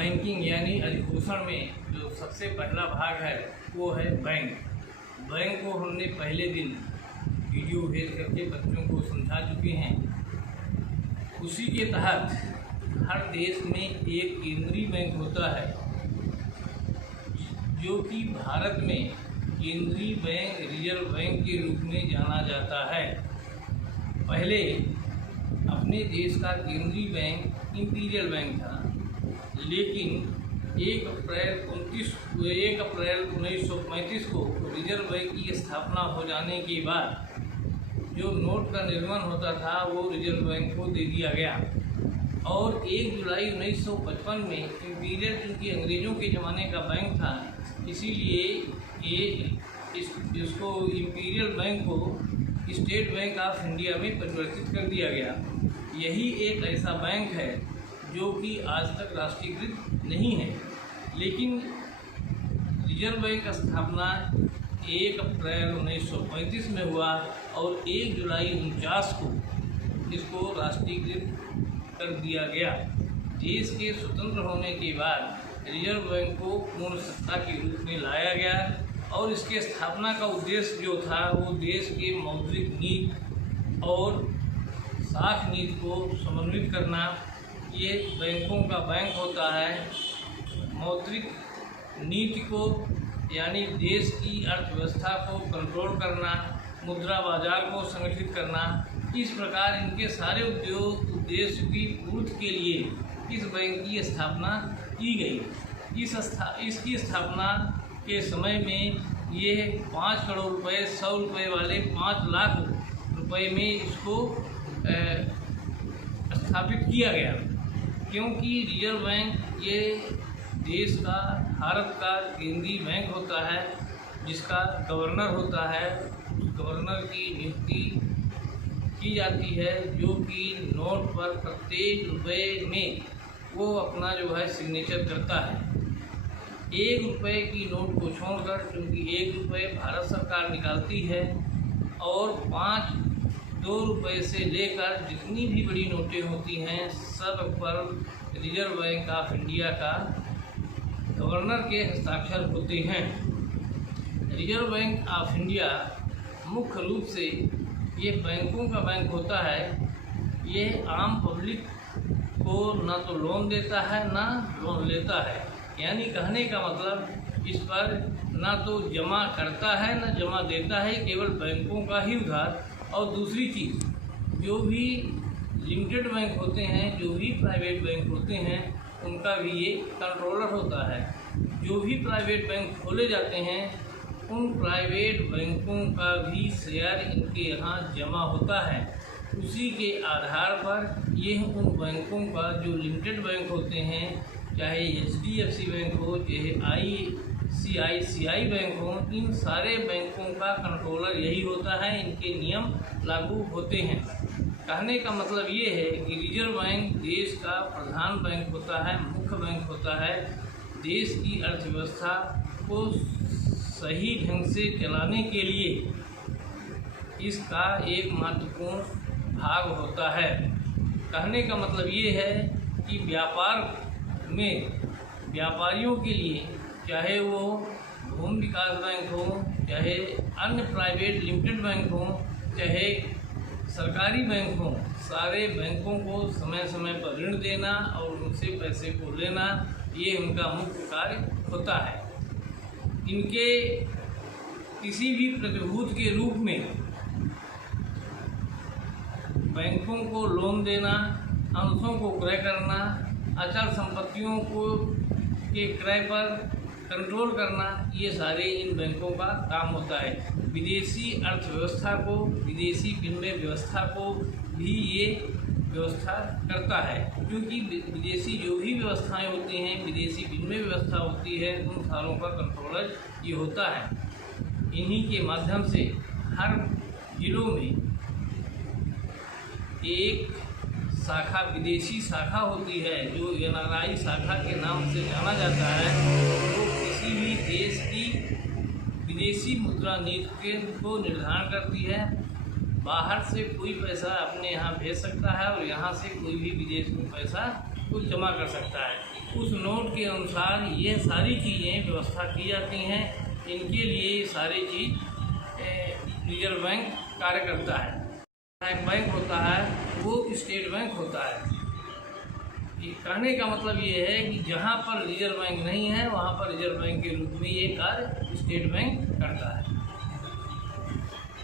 Banking यानी अधिकोषण में जो सबसे पहला भाग है वो है बैंक। बैंक को हमने पहले दिन वीडियो भेज करके बच्चों को समझा चुके हैं। उसी के तहत हर देश में एक केंद्रीय बैंक होता है जो कि भारत में केंद्रीय बैंक रिजर्व बैंक के रूप में जाना जाता है। पहले अपने देश का केंद्रीय बैंक इंपीरियल बैंक था, लेकिन 1 अप्रैल 1935 को रिजर्व बैंक की स्थापना हो जाने के बाद जो नोट का निर्माण होता था वो रिजर्व बैंक को दे दिया गया। और 1 जुलाई 1955 में इंपीरियल, क्योंकि अंग्रेज़ों के ज़माने का बैंक था, इसीलिए इसको इंपीरियल बैंक को स्टेट बैंक ऑफ इंडिया में परिवर्तित कर दिया गया। यही एक ऐसा बैंक है जो कि आज तक राष्ट्रीयकृत नहीं है, लेकिन रिजर्व बैंक का स्थापना 1 अप्रैल 1935 में हुआ और 1 जुलाई 1949 को इसको राष्ट्रीयकृत कर दिया गया। देश के स्वतंत्र होने के बाद रिजर्व बैंक को पूर्ण सत्ता के रूप में लाया गया और इसके स्थापना का उद्देश्य जो था वो देश के मौद्रिक नीति और साख नीति को समन्वित करना। ये बैंकों का बैंक होता है। मौद्रिक नीति को यानी देश की अर्थव्यवस्था को कंट्रोल करना, मुद्रा बाजार को संगठित करना, इस प्रकार इनके सारे उद्देश्य की पूर्ति के लिए इस बैंक की स्थापना की गई। इसकी स्थापना के समय में ये 5 करोड़ रुपए, 100 रुपये वाले 5 लाख रुपए में इसको स्थापित किया गया, क्योंकि रिजर्व बैंक ये देश का, भारत का केंद्रीय बैंक होता है जिसका गवर्नर होता है। गवर्नर की नियुक्ति की जाती है जो कि नोट पर प्रत्येक रुपए में वो अपना जो है सिग्नेचर करता है। 1 रुपये की नोट को छोड़कर, क्योंकि 1 रुपये भारत सरकार निकालती है और 2 रुपये से लेकर जितनी भी बड़ी नोटें होती हैं सब पर रिजर्व बैंक ऑफ इंडिया का गवर्नर के हस्ताक्षर होते हैं। रिजर्व बैंक ऑफ इंडिया मुख्य रूप से ये बैंकों का बैंक होता है। ये आम पब्लिक को ना तो लोन देता है ना लोन लेता है, यानी कहने का मतलब इस पर ना तो जमा करता है ना जमा देता है, केवल बैंकों का ही उधार। और दूसरी चीज़, जो भी लिमिटेड बैंक होते हैं, जो भी प्राइवेट बैंक होते हैं, उनका भी ये कंट्रोलर होता है। जो भी प्राइवेट बैंक खोले जाते हैं उन प्राइवेट बैंकों का भी शेयर इनके यहाँ जमा होता है। उसी के आधार पर ये उन बैंकों का, जो लिमिटेड बैंक होते हैं, चाहे HDFC बैंक हो, चाहे ICICI बैंक हो, इन सारे बैंकों का कंट्रोलर यही होता है। इनके नियम लागू होते हैं। कहने का मतलब ये है कि रिजर्व बैंक देश का प्रधान बैंक होता है, मुख्य बैंक होता है। देश की अर्थव्यवस्था को सही ढंग से चलाने के लिए इसका एक महत्वपूर्ण भाग होता है। कहने का मतलब ये है कि व्यापार में व्यापारियों के लिए, चाहे वो भूमि विकास बैंक हो, चाहे अन्य प्राइवेट लिमिटेड बैंक हो, चाहे सरकारी बैंक हो, सारे बैंकों को समय समय पर ऋण देना और उनसे पैसे को लेना, ये उनका मुख्य कार्य होता है। इनके किसी भी प्रतिभूति के रूप में बैंकों को लोन देना, अंशों को क्रय करना, अचल संपत्तियों को के क्रय पर कंट्रोल करना, ये सारे इन बैंकों का काम होता है। विदेशी अर्थव्यवस्था को, विदेशी विनिमय व्यवस्था को भी ये व्यवस्था करता है, क्योंकि विदेशी जो भी व्यवस्थाएं होती हैं, विदेशी विनिमय व्यवस्था होती है, उन सारों का कंट्रोलर ये होता है। इन्हीं के माध्यम से हर जिलों में एक शाखा, विदेशी शाखा होती है जो NRI शाखा के नाम से जाना जाता है। वो किसी भी देश की विदेशी मुद्रा नीति को निर्धारण करती है। बाहर से कोई पैसा अपने यहाँ भेज सकता है और यहाँ से कोई भी विदेश में पैसा को जमा कर सकता है। उस नोट के अनुसार ये सारी चीज़ें व्यवस्था की जाती हैं। इनके लिए ये सारी चीज़ रिजर्व बैंक कार्य करता है। एक बैंक होता है वो स्टेट बैंक होता है। ये कहने का मतलब ये है कि जहाँ पर रिजर्व बैंक नहीं है वहाँ पर रिजर्व बैंक के रूप में ये कार्य स्टेट बैंक करता है।